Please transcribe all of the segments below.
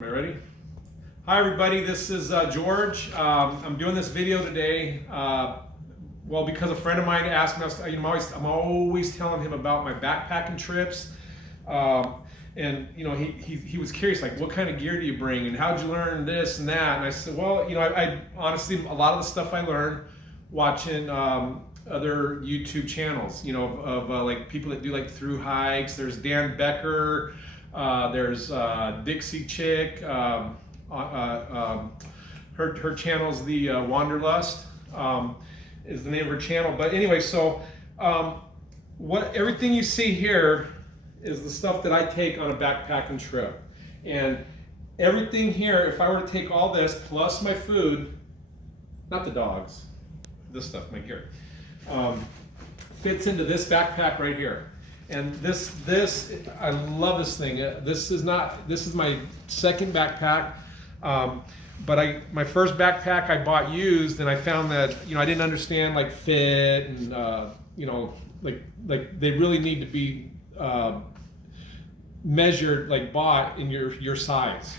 Am I ready? Hi everybody, this is George. I'm doing this video today, well, because a friend of mine asked me. I'm always telling him about my backpacking trips, and he was curious, like, what kind of gear do you bring, and how'd you learn this and that? And I said, well, I honestly, a lot of the stuff I learned watching other YouTube channels, of like people that do like through hikes. There's Dan Becker. There's Dixie Chick. Her channel's the Wanderlust, is the name of her channel. But anyway, so everything you see here is the stuff that I take on a backpacking trip, and everything here, if I were to take all this plus my food, not the dogs, this stuff, my gear, fits into this backpack right here. And this I love this thing. This is my second backpack, but my first backpack I bought used, and I found that I didn't understand like fit and like they really need to be measured, like bought in your size,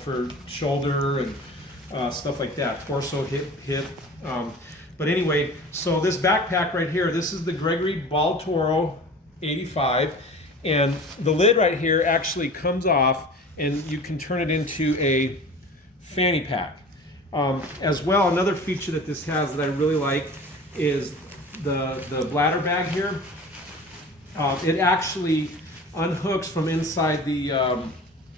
for shoulder and stuff like that, torso, hip. But anyway, so this backpack right here, this is the Gregory Baltoro 85, and the lid right here actually comes off and you can turn it into a fanny pack. As well, another feature that this has that I really like is the bladder bag here. It actually unhooks from inside the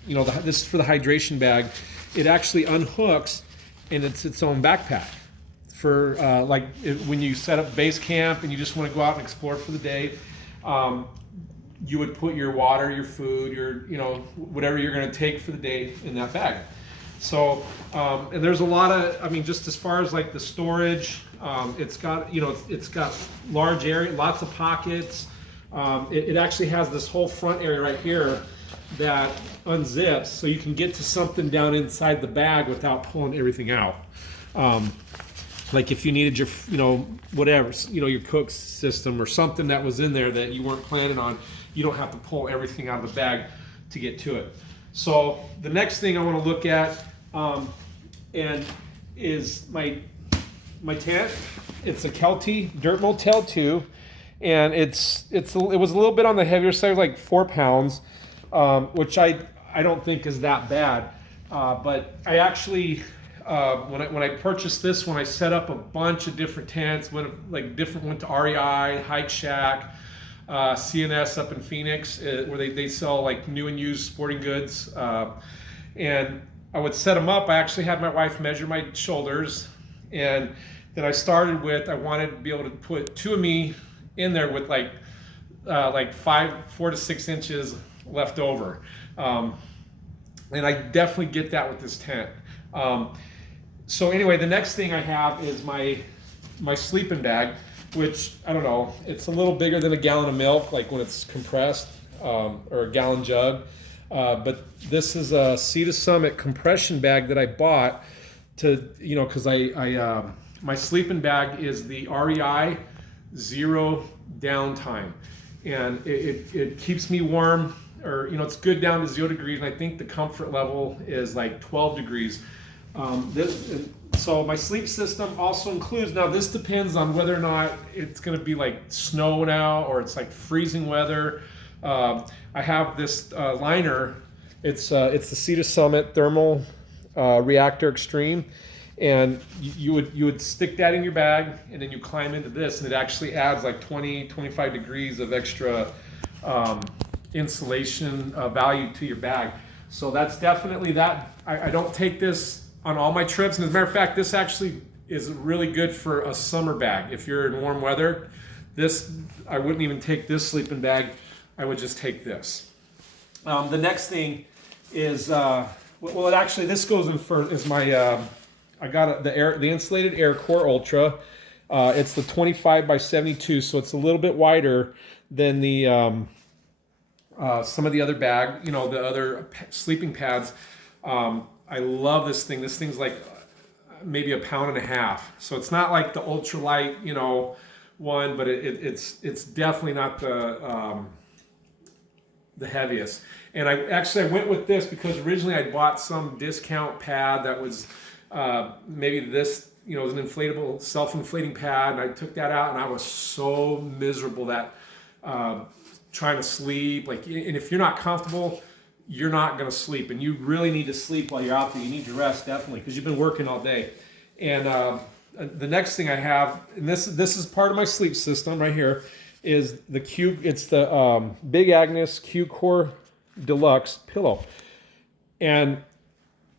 this is for the hydration bag. It actually unhooks and it's its own backpack for when you set up base camp and you just want to go out and explore for the day. You would put your water, your food, your whatever you're going to take for the day in that bag. So and there's a lot of, just as far as like the storage, it's got it's got large area, lots of pockets. It actually has this whole front area right here that unzips, so you can get to something down inside the bag without pulling everything out. Like if you needed your, whatever, your cook system or something that was in there that you weren't planning on, you don't have to pull everything out of the bag to get to it. So the next thing I want to look at and is my tent. It's a Kelty Dirt Motel 2, and it was a little bit on the heavier side, like 4 pounds, which I don't think is that bad. But I actually, when I purchased this one, I set up a bunch of different tents. Went to REI, Hike Shack, CNS up in Phoenix, where they sell like new and used sporting goods. And I would set them up. I actually had my wife measure my shoulders, and then I wanted to be able to put 2 of me in there with like 4 to 6 inches left over. And I definitely get that with this tent. So anyway, the next thing I have is my sleeping bag, which, I don't know, it's a little bigger than a gallon of milk, like when it's compressed, or a gallon jug. But this is a Sea to Summit compression bag that I bought because my sleeping bag is the REI Zero Downtime, and it keeps me warm, or it's good down to 0 degrees, and I think the comfort level is like 12 degrees. So my sleep system also includes, now this depends on whether or not it's going to be like snow now or it's like freezing weather. I have this liner. It's the Sea to Summit Thermal Reactor Extreme, and you would stick that in your bag, and then you climb into this, and it actually adds like 20-25 degrees of extra insulation value to your bag. So that's definitely that. I don't take this on all my trips, and as a matter of fact, this actually is really good for a summer bag. If you're in warm weather, I wouldn't even take this sleeping bag. I would just take this. The next thing is, this goes in first, is my, I got the insulated Air Core Ultra. It's the 25 by 72, so it's a little bit wider than the some of the other bag, the other sleeping pads. I love this thing. This thing's like maybe 1.5 pounds. So it's not like the ultralight, one, but it's definitely not the the heaviest. And I went with this because originally I bought some discount pad that was maybe this, you know, it was an inflatable, self-inflating pad, and I took that out, and I was so miserable that trying to sleep, like, and if you're not comfortable, you're not going to sleep, and you really need to sleep while you're out there. You need to rest, definitely, because you've been working all day. And the next thing I have, and this is part of my sleep system right here, is the Q. It's the Big Agnes Q Core Deluxe pillow. And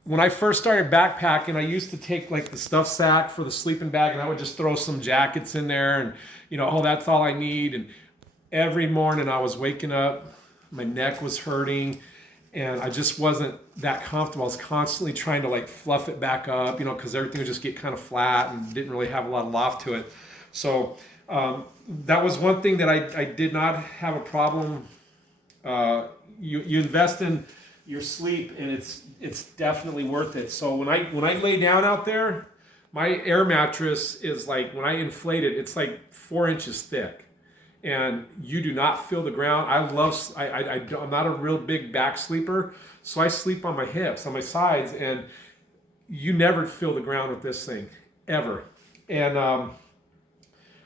when I first started backpacking, I used to take like the stuff sack for the sleeping bag, and I would just throw some jackets in there, and you know, oh, that's all I need. And every morning I was waking up, my neck was hurting, and I just wasn't that comfortable. I was constantly trying to like fluff it back up, you know, because everything would just get kind of flat and didn't really have a lot of loft to it. So that was one thing that I did not have a problem. You invest in your sleep, and it's definitely worth it. So when I lay down out there, my air mattress is like, when I inflate it, it's like 4 inches thick, and you do not feel the ground. I'm not a real big back sleeper, so I sleep on my hips, on my sides, and you never feel the ground with this thing ever. And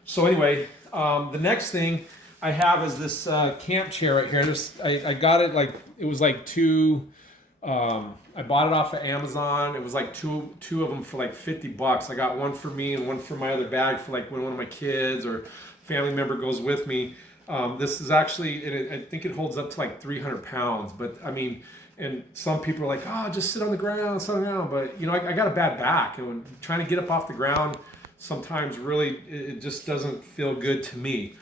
so anyway, the next thing I have is this camp chair right here. I got it like, it was like I bought it off of Amazon. It was like two of them for like $50. I got one for me and one for my other bag for like when one of my kids or family member goes with me. This is actually, I think it holds up to like 300 pounds. But I mean, and some people are like, oh, just sit on the ground, sit on the ground. But you know, I got a bad back, and when trying to get up off the ground, sometimes really it just doesn't feel good to me.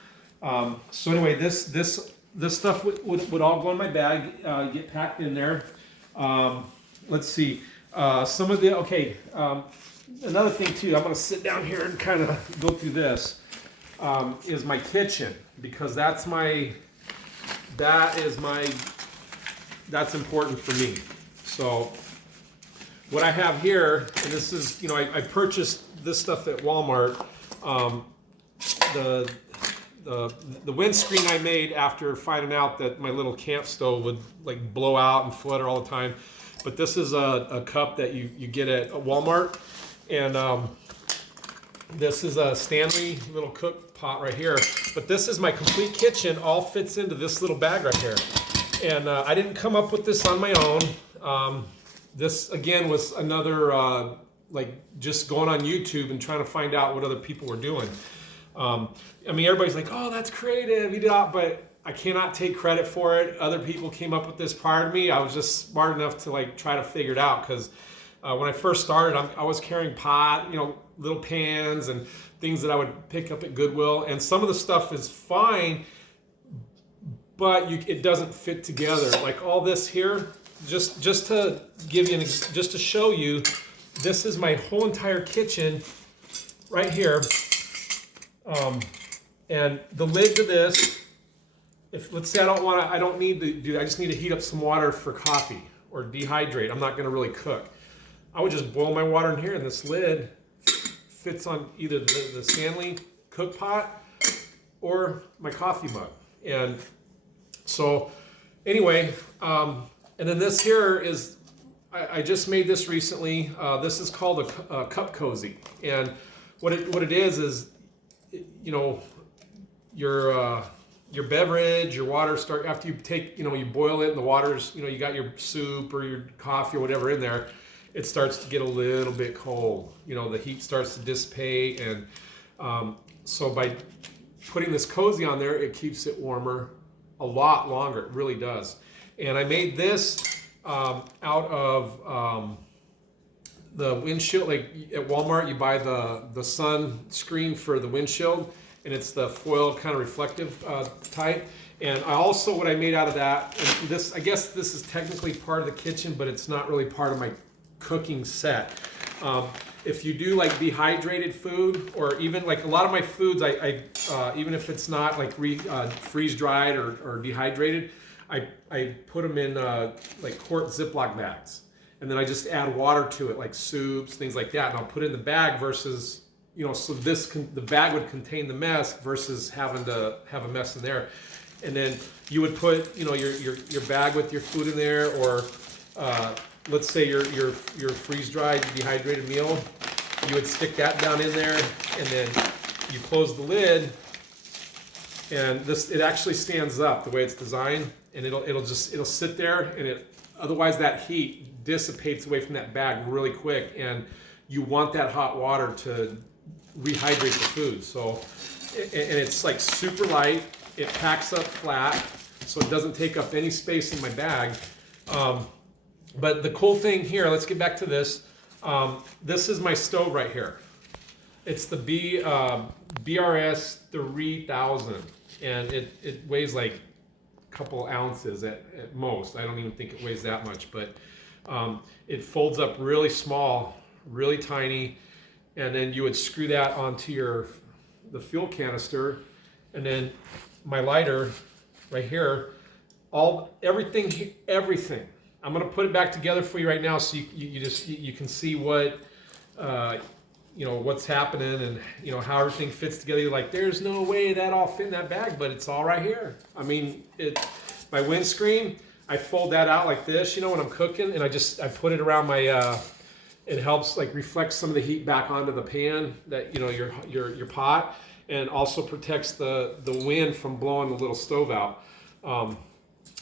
So anyway, this stuff would all go in my bag, get packed in there. Let's see, some of the, another thing too, I'm going to sit down here and kind of go through this, is my kitchen, because that's important for me. So what I have here, and this is, you know, I purchased this stuff at Walmart. The windscreen I made after finding out that my little camp stove would like blow out and flutter all the time. But this is a cup that you get at Walmart, and this is a Stanley little cook pot right here. But this is my complete kitchen, all fits into this little bag right here. And I didn't come up with this on my own. This again was another like just going on YouTube and trying to find out what other people were doing. I mean, everybody's like, oh, that's creative, you did that, but I cannot take credit for it. Other people came up with this prior to me. I was just smart enough to like try to figure it out, because when I first started, I was carrying pot, you know, little pans and things that I would pick up at Goodwill, and some of the stuff is fine, but it doesn't fit together. Like all this here, just to give you just to show you, this is my whole entire kitchen right here. And the lid to this, if let's say I don't need to do, I just need to heat up some water for coffee or dehydrate. I'm not going to really cook. I would just boil my water in here, and this lid fits on either the Stanley cook pot or my coffee mug. And so anyway, and then this here is, I just made this recently. This is called a cup cozy, and what it is, you know, your beverage, your water after you take, you know, you boil it and the water's, you know, you got your soup or your coffee or whatever in there, it starts to get a little bit cold. You know, the heat starts to dissipate, and so by putting this cozy on there, it keeps it warmer a lot longer. It really does. And I made this out of the windshield. Like at Walmart, you buy the sun screen for the windshield, and it's the foil kind of reflective type. And what I made out of that, and this, I guess this is technically part of the kitchen, but it's not really part of my cooking set. If you do like dehydrated food, or even like a lot of my foods, I even if it's not like freeze dried or dehydrated, I put them in like quart Ziploc bags, and then I just add water to it, like soups, things like that, and I'll put it in the bag versus, you know, so the bag would contain the mess versus having to have a mess in there. And then you would put, you know, your bag with your food in there, or let's say your freeze-dried dehydrated meal. You would stick that down in there, and then you close the lid, and it actually stands up the way it's designed, and it'll sit there, and otherwise that heat dissipates away from that bag really quick, and you want that hot water to rehydrate the food. So, and it's like super light. It packs up flat, so it doesn't take up any space in my bag. But the cool thing here, let's get back to this. This is my stove right here. It's the BRS 3000, and it weighs like a couple ounces at most. I don't even think it weighs that much, but it folds up really small, really tiny, and then you would screw that onto the fuel canister, and then my lighter right here, everything. I'm gonna put it back together for you right now, so you can see what you know, what's happening, and you know how everything fits together. You're like, there's no way that all fit in that bag, but it's all right here. I mean, my windscreen, I fold that out like this, you know, when I'm cooking, and I put it around my. It helps like reflect some of the heat back onto the pan, that, you know, your pot, and also protects the wind from blowing the little stove out.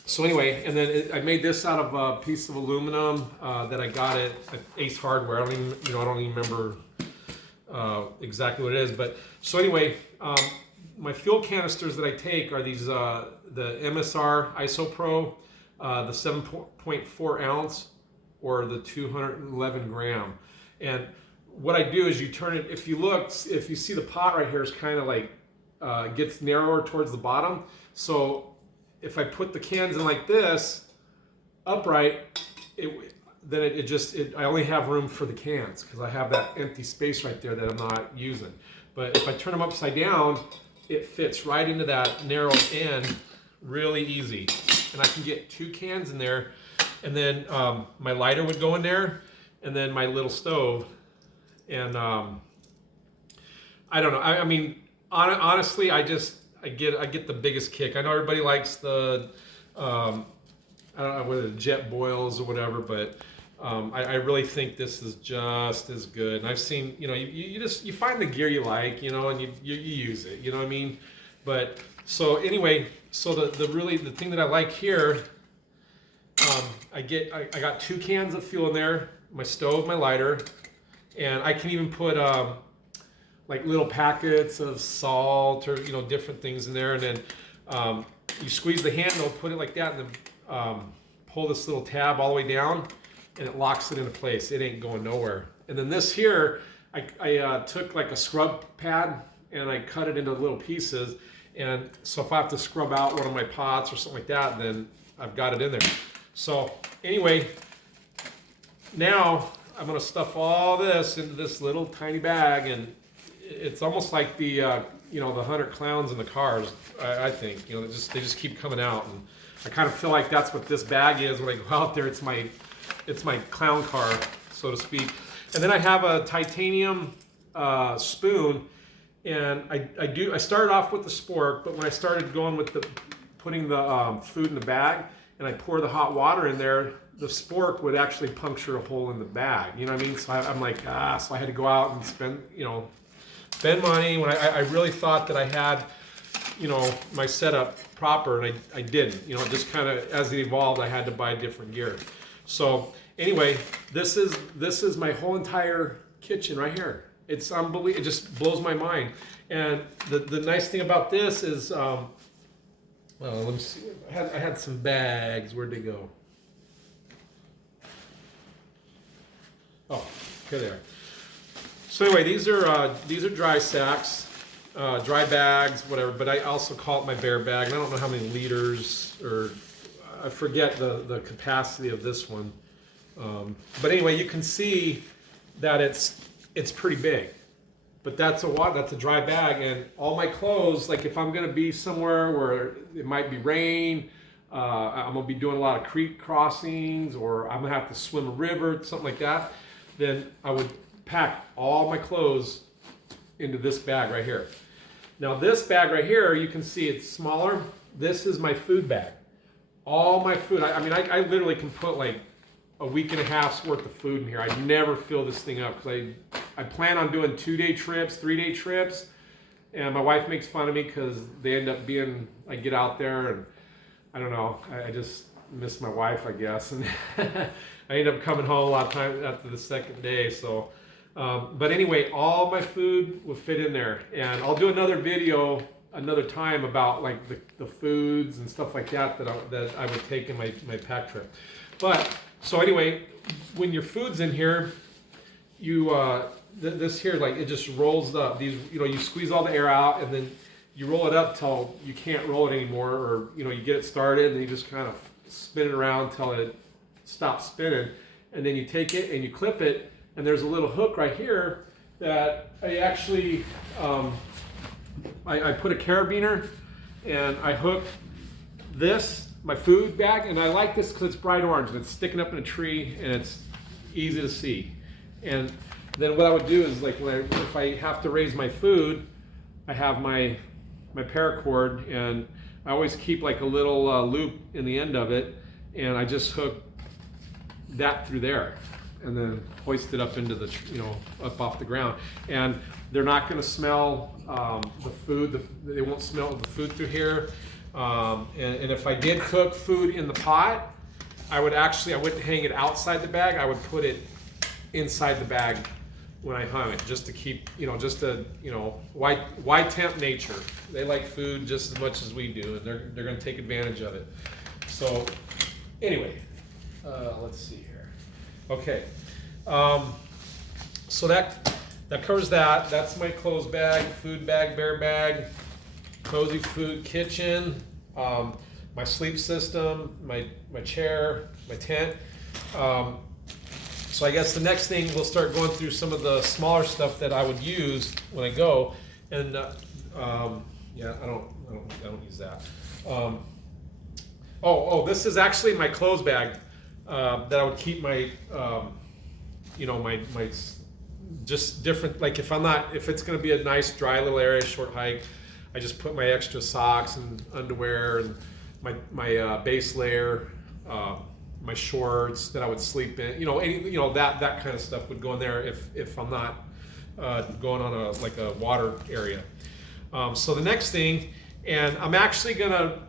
So anyway, and then I made this out of a piece of aluminum that I got at Ace Hardware. I don't even remember exactly what it is. But so anyway, my fuel canisters that I take are these the MSR ISOPRO, the 7.4 ounce or the 211 gram. And what I do is you turn it. If you see the pot right here is kind of like gets narrower towards the bottom. So if I put the cans in like this, upright, I only have room for the cans because I have that empty space right there that I'm not using. But if I turn them upside down, it fits right into that narrow end really easy. And I can get 2 cans in there, and then my lighter would go in there, and then my little stove. And I don't know. I mean, honestly, I get the biggest kick. I know everybody likes the I don't know whether the jet boils or whatever, but I really think this is just as good. And I've seen, you know, you find the gear you like, you know, and you use it, you know what I mean? But so anyway, so the thing that I like here, I got 2 cans of fuel in there, my stove, my lighter, and I can even put like little packets of salt or, you know, different things in there, and then you squeeze the handle, put it like that, and then pull this little tab all the way down, and it locks it into place. It ain't going nowhere. And then this here, I took like a scrub pad and I cut it into little pieces, and so if I have to scrub out one of my pots or something like that, then I've got it in there. So anyway, now I'm going to stuff all this into this little tiny bag, and it's almost like the you know, the 100 clowns in the cars. I think, you know, they just keep coming out, and I kind of feel like that's what this bag is when I go out there. It's my clown car, so to speak. And then I have a titanium spoon, and I started off with the spork, but when I started going with putting the food in the bag, and I pour the hot water in there, the spork would actually puncture a hole in the bag. You know what I mean? So I'm like, so I had to go out and spend money when I really thought that I had, you know, my setup proper, and I didn't. You know, just kind of as it evolved, I had to buy different gear. So anyway, this is my whole entire kitchen right here. It's unbelievable. It just blows my mind. And the nice thing about this is, well, let me see. I had some bags. Where'd they go? Oh, here they are. So anyway, these are dry sacks, dry bags, whatever. But I also call it my bear bag. And I don't know how many liters, or I forget the capacity of this one. But anyway, you can see that it's pretty big. But that's a dry bag, and all my clothes, like if I'm gonna be somewhere where it might be rain, I'm gonna be doing a lot of creek crossings, or I'm gonna have to swim a river, something like that, then I would pack all my clothes into this bag right here. Now this bag right here, you can see it's smaller, this is my food bag. All my food. I mean, I literally can put like a week and a half's worth of food in here. I never fill this thing up because I plan on doing 2-day trips, 3-day trips, and my wife makes fun of me because they end up being, I get out there and I don't know, I just miss my wife, I guess, and I end up coming home a lot of times after the second day. So, but anyway, all my food will fit in there, and I'll do another video another time about like the foods and stuff like that that I would take in my pack trip. But so anyway, when your food's in here, you this here, like, it just rolls up. These, you know, you squeeze all the air out and then you roll it up till you can't roll it anymore, or you know, you get it started and you just kind of spin it around till it stops spinning, and then you take it and you clip it, and there's a little hook right here that I actually I put a carabiner and I hook this, my food bag, and I like this because it's bright orange and it's sticking up in a tree and it's easy to see. And then what I would do is, like, if I have to raise my food, I have my paracord, and I always keep like a little loop in the end of it, and I just hook that through there and then hoist it up into the, you know, up off the ground. And they're not going to smell the food. They won't smell the food through here. And if I did cook food in the pot, I wouldn't hang it outside the bag. I would put it inside the bag when I hung it, just to keep, you know, just to, you know, why tempt nature? They like food just as much as we do, and they're going to take advantage of it. So anyway, let's see here. Okay, so that covers that. That's my clothes bag, food bag, bear bag, cozy food kitchen, my sleep system, my chair, my tent. So I guess the next thing, we'll start going through some of the smaller stuff that I would use when I go, and yeah, I don't use that. This is actually my clothes bag that I would keep my, you know, my just different. Like if it's going to be a nice dry little area, short hike, I just put my extra socks and underwear and my base layer. My shorts that I would sleep in, you know, that kind of stuff would go in there if I'm not going on a water area. So the next thing, and I'm actually gonna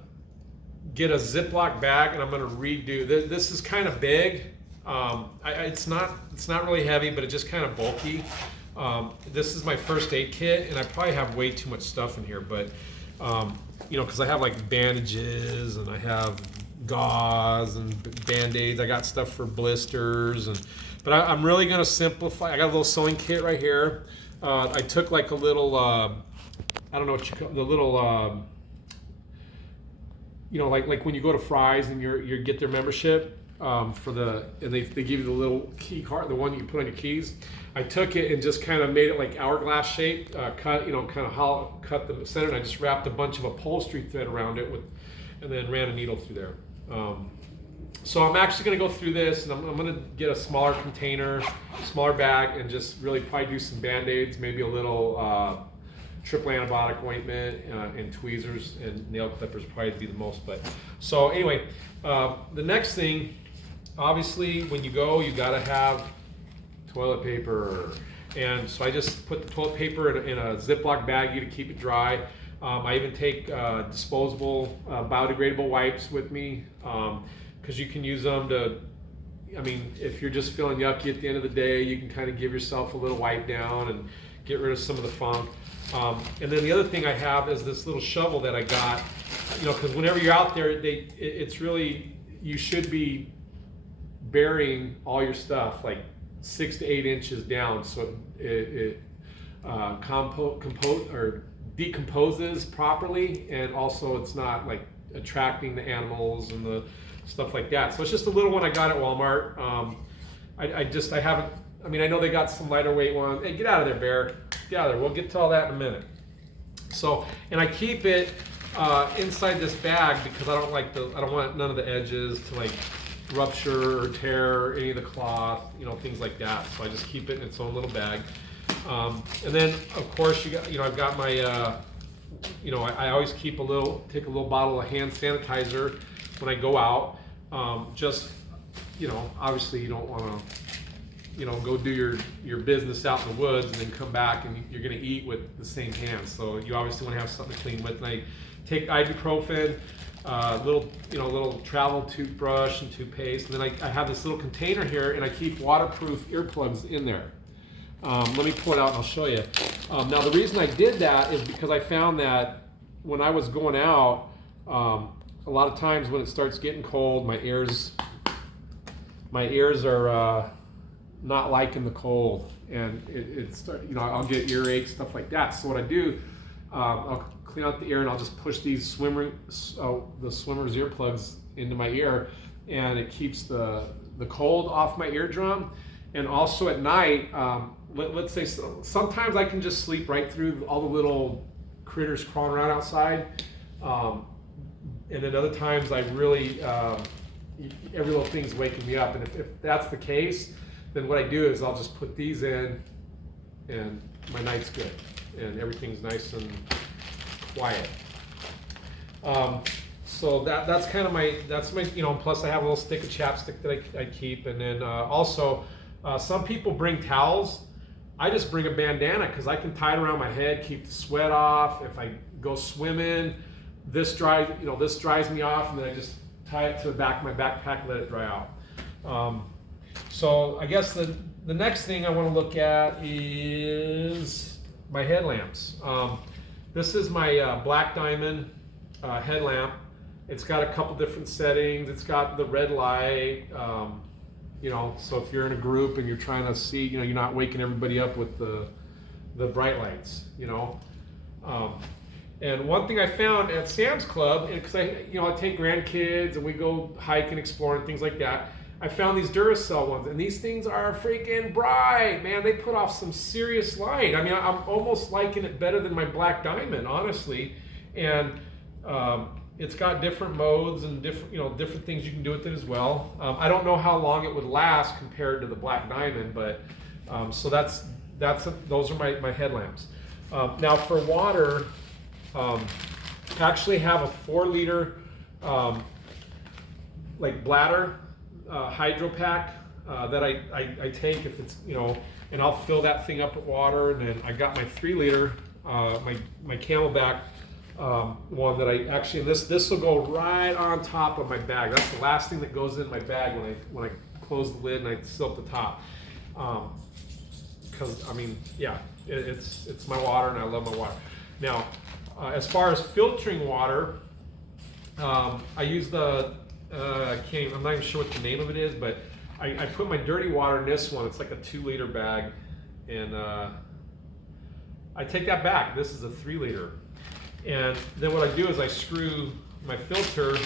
get a Ziploc bag, and I'm gonna redo this. Is kind of big. It's not really heavy, but it's just kind of bulky. This is my first aid kit, and I probably have way too much stuff in here, but you know, because I have like bandages and I have gauze and band-aids. I got stuff for blisters, but I'm really going to simplify. I got a little sewing kit right here. I took like a little I don't know what you call the little you know, like when you go to Fry's and you get their membership and they give you the little key card, the one you can put on your keys. I took it and just kind of made it like hourglass shape, cut, you know, kind of hollow, cut the center, and I just wrapped a bunch of upholstery thread around it and then ran a needle through there. So I'm actually going to go through this, and I'm going to get a smaller container, smaller bag, and just really probably do some band-aids, maybe a little triple antibiotic ointment and tweezers, and nail clippers probably be the most. But so anyway, the next thing, obviously, when you go, you got to have toilet paper, and so I just put the toilet paper in a Ziploc baggie to keep it dry. I even take disposable, biodegradable wipes with me, because you can use them to, I mean, if you're just feeling yucky at the end of the day, you can kind of give yourself a little wipe down and get rid of some of the funk. And then the other thing I have is this little shovel that I got, you know, because whenever you're out there, it's really, you should be burying all your stuff like 6 to 8 inches down, so it decomposes properly, and also it's not like attracting the animals and the stuff like that. So it's just a little one I got at Walmart. I haven't, I mean, I know they got some lighter weight ones. Hey, get out of there, bear. Get out of there. We'll get to all that in a minute. So, and I keep it inside this bag because I don't want none of the edges to like rupture or tear any of the cloth, you know, things like that. So I just keep it in its own little bag. And then, of course, I've got my you know, I always take a little bottle of hand sanitizer when I go out. Just, you know, obviously you don't want to, you know, go do your business out in the woods and then come back and you're going to eat with the same hands. So you obviously want to have something to clean with. And I take ibuprofen, little travel toothbrush and toothpaste, and then I have this little container here, and I keep waterproof earplugs in there. Let me pull it out and I'll show you. Now the reason I did that is because I found that when I was going out, a lot of times when it starts getting cold, my ears are not liking the cold, and I'll get earache, stuff like that. So what I do, I'll clean out the ear and I'll just push these the swimmer's earplugs into my ear, and it keeps the cold off my eardrum. And also at night, let's say sometimes I can just sleep right through all the little critters crawling around outside, and then other times I really every little thing's waking me up. And if that's the case, then what I do is I'll just put these in, and my night's good, and everything's nice and quiet. So that's kind of my, you know, plus I have a little stick of chapstick that I keep. And then also, some people bring towels. I just bring a bandana because I can tie it around my head, keep the sweat off. If I go swimming, this dries me off, and then I just tie it to the back of my backpack and let it dry out. So I guess the next thing I want to look at is my headlamps. This is my Black Diamond headlamp. It's got a couple different settings. It's got the red light, you know, so if you're in a group and you're trying to see, you know, you're not waking everybody up with the bright lights, you know. And one thing I found at Sam's Club, because I take grandkids and we go hike and explore and things like that, I found these Duracell ones, and these things are freaking bright, man. They put off some serious light. I mean, I'm almost liking it better than my Black Diamond, honestly. And it's got different modes and different things you can do with it as well. I don't know how long it would last compared to the Black Diamond, but so those are my headlamps. Now for water, I actually have a 4-liter like bladder hydro pack that I take if it's, you know, and I'll fill that thing up with water. And then I got my 3-liter, my Camelback one that I actually, this will go right on top of my bag. That's the last thing that goes in my bag when I close the lid and I seal up the top. Because I mean, yeah, it's my water and I love my water. Now, as far as filtering water, I use I'm not even sure what the name of it is, but I put my dirty water in this one. It's like a 2-liter bag, and I take that back. This is a 3-liter. And then what I do is I screw my filter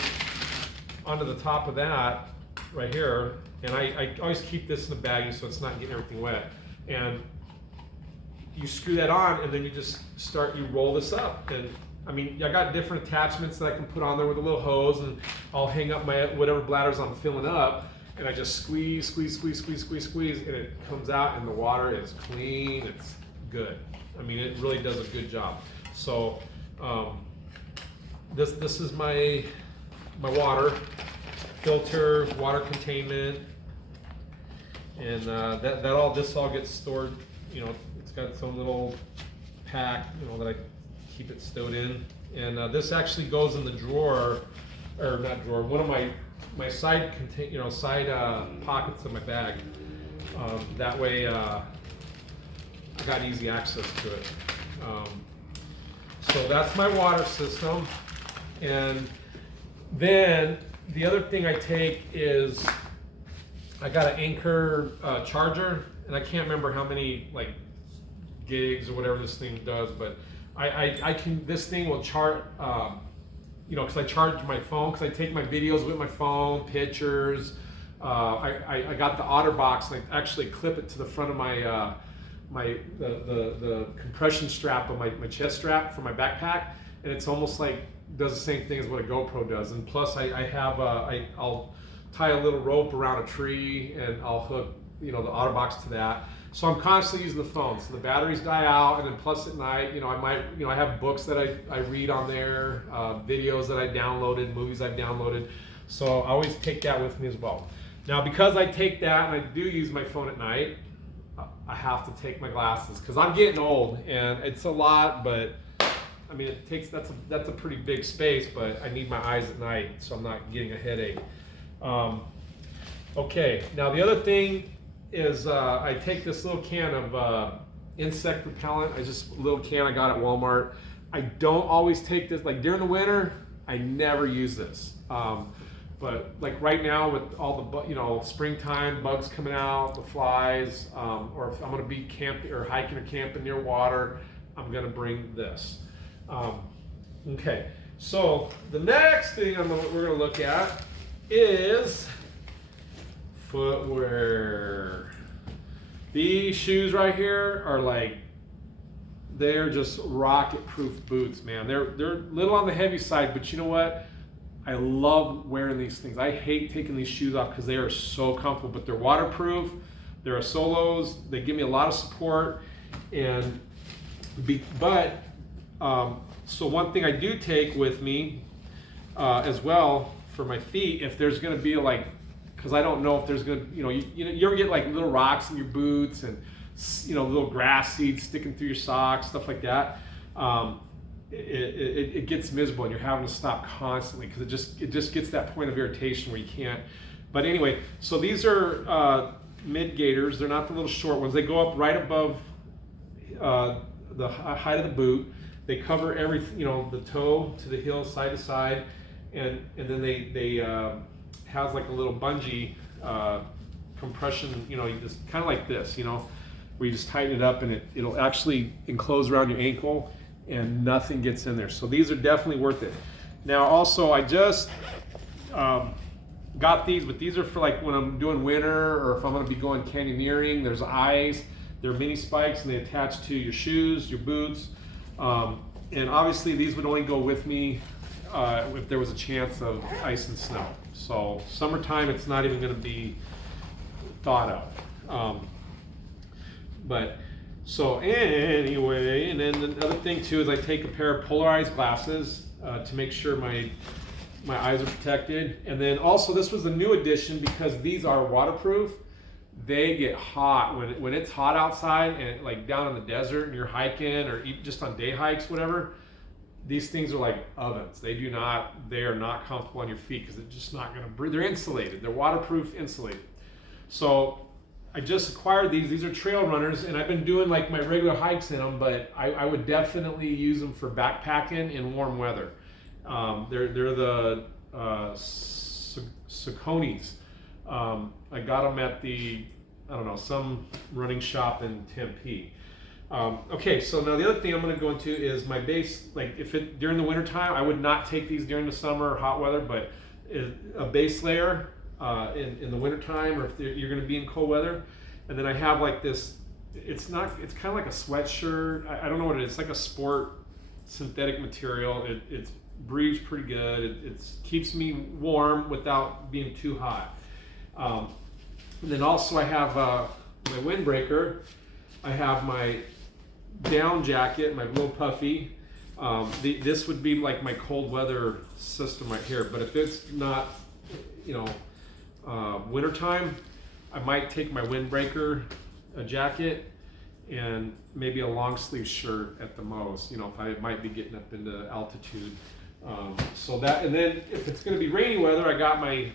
onto the top of that right here, and I always keep this in the baggie so it's not getting everything wet. And you screw that on, and then you roll this up. And I mean, I got different attachments that I can put on there with a little hose, and I'll hang up my whatever bladders I'm filling up, and I just squeeze, and it comes out, and the water is clean. It's good. I mean, it really does a good job. So this is my water filter, water containment, and this all gets stored. You know, it's got its own little pack, you know, that I keep it stowed in. And this actually goes in the drawer, or not drawer, one of my side pockets of my bag. That way I got easy access to it. So that's my water system. And then the other thing I take is I got an Anchor charger, and I can't remember how many like gigs or whatever this thing does, but this thing will charge, you know, because I charge my phone, because I take my videos with my phone, pictures. I got the OtterBox, and I actually clip it to the front of my the compression strap of my chest strap for my backpack, and it's almost like does the same thing as what a GoPro does. And plus I'll tie a little rope around a tree, and I'll hook the auto box to that. So I'm constantly using the phone. So the batteries die out, and then plus at night, I have books that I read on there, videos that I downloaded, movies I've downloaded. So I always take that with me as well. Now, because I take that and I do use my phone at night, I have to take my glasses because I'm getting old, and it's a lot, but I mean, that's a pretty big space, but I need my eyes at night so I'm not getting a headache. Okay, now the other thing is I take this little can of insect repellent. A little can I got at Walmart. I don't always take this, like during the winter, I never use this. But like right now with all the springtime bugs coming out, the flies, or if I'm gonna be camping or hiking or camping near water, I'm gonna bring this. Okay, so the next thing we're gonna look at is footwear. These shoes right here are they're just rocket-proof boots, man. They're a little on the heavy side, but you know what? I love wearing these things. I hate taking these shoes off because they are so comfortable, but they're waterproof. They're a Solos. They give me a lot of support. So one thing I do take with me as well for my feet, if there's going to be because I don't know if there's going to, you ever get little rocks in your boots and little grass seeds sticking through your socks, stuff like that. It gets miserable and you're having to stop constantly because it just gets that point of irritation where you can't. But anyway, so these are mid gaiters. They're not the little short ones. They go up right above the height of the boot. They cover everything, the toe to the heel, side to side, and then they has like a little bungee compression. You just kind of like this, where you just tighten it up and it'll actually enclose around your ankle and nothing gets in there. So these are definitely worth it. Now also I just got these, but these are for when I'm doing winter or if I'm gonna be going canyoneering. There's ice, they're mini spikes and they attach to your shoes, your boots. And obviously these would only go with me if there was a chance of ice and snow. So summertime, it's not even gonna be thought of. So anyway, and then the other thing too is I take a pair of polarized glasses to make sure my eyes are protected. And then also this was a new addition because these are waterproof. They get hot when it's hot outside and down in the desert and you're hiking or just on day hikes, whatever. These things are like ovens. They are not comfortable on your feet because they're just not gonna breathe. They're insulated. They're waterproof, insulated. So I just acquired these. These are trail runners, and I've been doing my regular hikes in them, but I would definitely use them for backpacking in warm weather. They're the Sauconys. I got them at some running shop in Tempe. Okay, so now the other thing I'm going to go into is my base. During the winter time, I would not take these during the summer or hot weather, but a base layer in the winter time, or if you're going to be in cold weather. And then I have this. It's kind of like a sweatshirt. I don't know what it is. It's like a sport synthetic material. It breathes pretty good. It keeps me warm without being too hot. And then also I have my windbreaker. I have my down jacket, my little puffy. This would be like my cold weather system right here. But if it's not, wintertime, I might take my windbreaker, a jacket, and maybe a long sleeve shirt at the most. If I might be getting up into altitude. And then if it's going to be rainy weather, I got my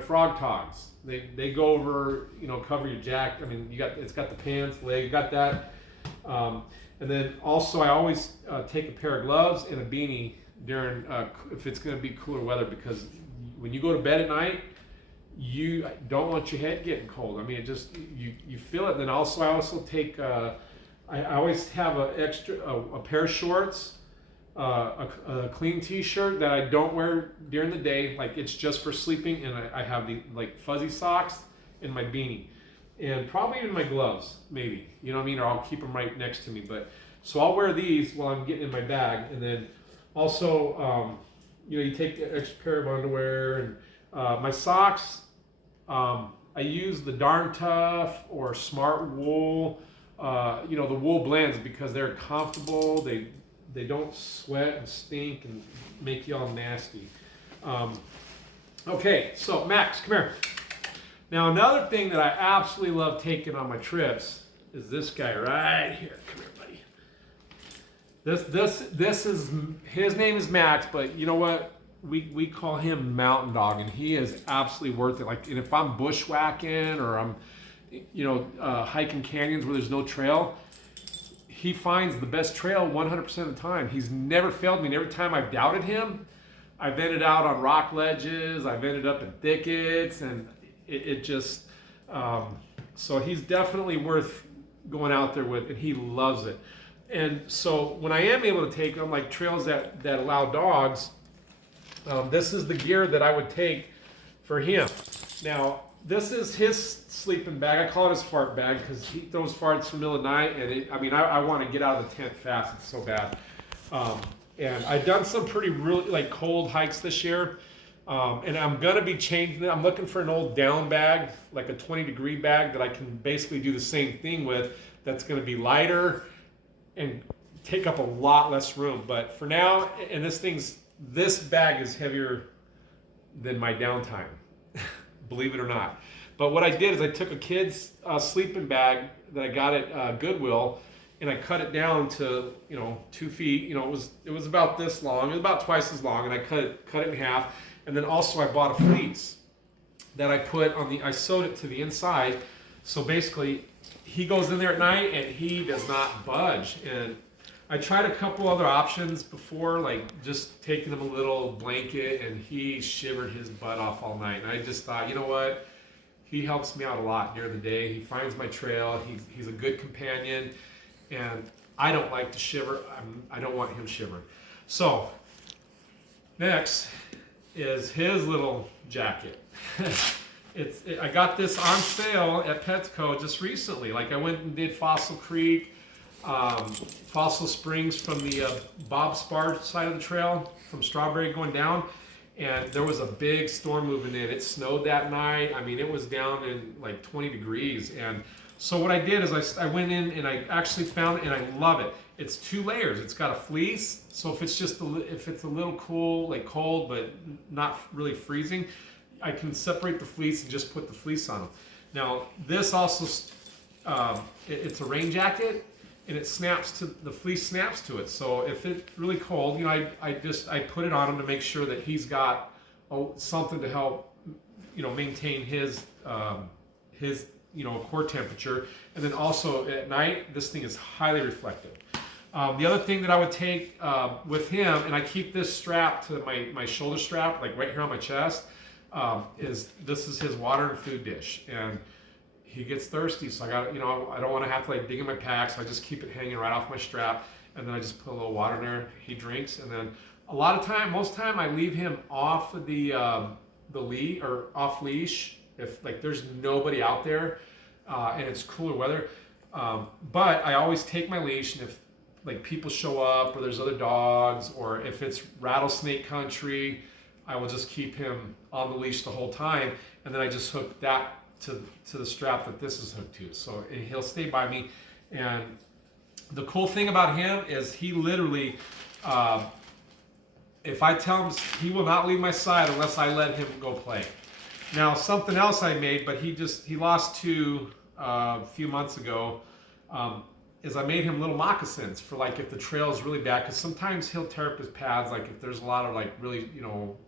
frog togs. They go over, cover your jacket. I mean, it's got the pants, leg, got that. And then also I always take a pair of gloves and a beanie during if it's going to be cooler weather, because when you go to bed at night, you don't want your head getting cold. I mean, it just you feel it. And then I also take I always have a pair of shorts, a clean t-shirt that I don't wear during the day, it's just for sleeping, and I have the fuzzy socks and my beanie, and probably even my gloves, maybe, or I'll keep them right next to me. But so I'll wear these while I'm getting in my bag, and then also you take an extra pair of underwear and my socks. I use the Darn Tough or Smart Wool, you know, the wool blends, because they're comfortable. They don't sweat and stink and make you all nasty. Okay, so Max, come here. Now another thing that I absolutely love taking on my trips is this guy right here. Come here, buddy. This is, his name is Max, but you know what? We call him Mountain Dog, and he is absolutely worth it. Like, and if I'm bushwhacking or I'm, you know, hiking canyons where there's no trail, he finds the best trail 100% of the time. He's never failed me, and every time I've doubted him, I've ended out on rock ledges, I've ended up in thickets, and it just, so he's definitely worth going out there with, and he loves it. And so when I am able to take him, like trails that allow dogs, this is the gear that I would take for him. Now, this is his sleeping bag. I call it his fart bag because he throws farts in the middle of the night, and I want to get out of the tent fast. It's so bad. And I've done some pretty really like cold hikes this year, and I'm gonna be changing it. I'm looking for an old down bag, like a 20-degree bag that I can basically do the same thing with. That's gonna be lighter and take up a lot less room. But for now, and this bag is heavier than my downtime, believe it or not. But what I did is I took a kid's sleeping bag that I got at Goodwill, and I cut it down to 2 feet. You know, it was about this long. It was about twice as long, and I cut it in half. And then also I bought a fleece that I put on I sewed it to the inside. So basically, he goes in there at night and he does not budge. And I tried a couple other options before, like just taking him a little blanket, and he shivered his butt off all night. And I just thought, you know what? He helps me out a lot during the day. He finds my trail. He's a good companion, and I don't like to shiver. I don't want him shivering. So next is his little jacket. I got this on sale at Petco just recently. Like, I went and did Fossil Creek, Fossil Springs from the Bob Spar side of the trail, from Strawberry going down, and there was a big storm moving in. It snowed that night. I mean, it was down in like 20 degrees. And so what I did is I went in and I actually found it, and I love it. It's 2 layers. It's got a fleece, so if it's a little cool, like cold, but not really freezing, I can separate the fleece and just put the fleece on them. Now, this also, it's a rain jacket, and the fleece snaps to it. So if it's really cold, I put it on him to make sure that he's got something to help, maintain his core temperature. And then also at night, this thing is highly reflective. The other thing that I would take with him, and I keep this strapped to my shoulder strap, like right here on my chest, is his water and food dish. And he gets thirsty, so I don't want to have to like dig in my pack, so I just keep it hanging right off my strap, and then I just put a little water in there. He drinks, and then most time I leave him off of the lead or off leash if like there's nobody out there and it's cooler weather. But I always take my leash, and if like people show up or there's other dogs, or if it's rattlesnake country, I will just keep him on the leash the whole time, and then I just hook that to the strap that this is hooked to. So he'll stay by me. And the cool thing about him is he literally, if I tell him, he will not leave my side unless I let him go play. Now, something else I made, but he lost 2 a few months ago, is I made him little moccasins for like if the trail is really bad, because sometimes he'll tear up his pads, like if there's a lot of like really,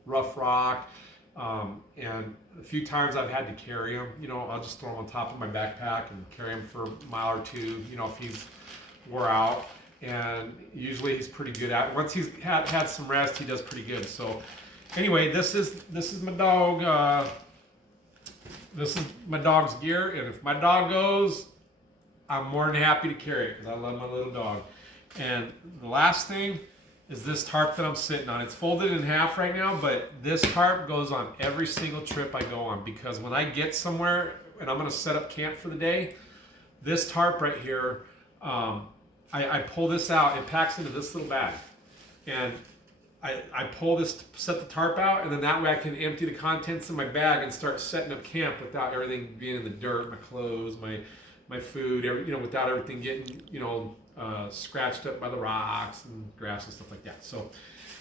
rough rock. And a few times I've had to carry him, I'll just throw him on top of my backpack and carry him for a mile or 2, if he's wore out. And usually he's pretty good at it. Once he's had some rest, he does pretty good. So anyway, this is my dog. This is my dog's gear, and if my dog goes, I'm more than happy to carry it because I love my little dog. And the last thing is this tarp that I'm sitting on. It's folded in half right now, but this tarp goes on every single trip I go on, because when I get somewhere and I'm gonna set up camp for the day, this tarp right here, I pull this out, it packs into this little bag. And I pull this, set the tarp out, and then that way I can empty the contents in my bag and start setting up camp without everything being in the dirt, my clothes, my food, without everything getting, scratched up by the rocks and grass and stuff like that. So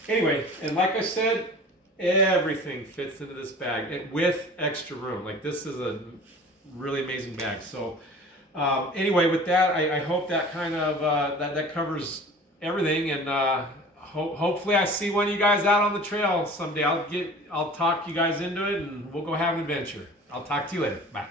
anyway, and like I said, everything fits into this bag with extra room. Like, this is a really amazing bag. So anyway, with that, I hope that kind of that covers everything, and hopefully I see one of you guys out on the trail someday. I'll talk you guys into it, and we'll go have an adventure. I'll talk to you later. Bye.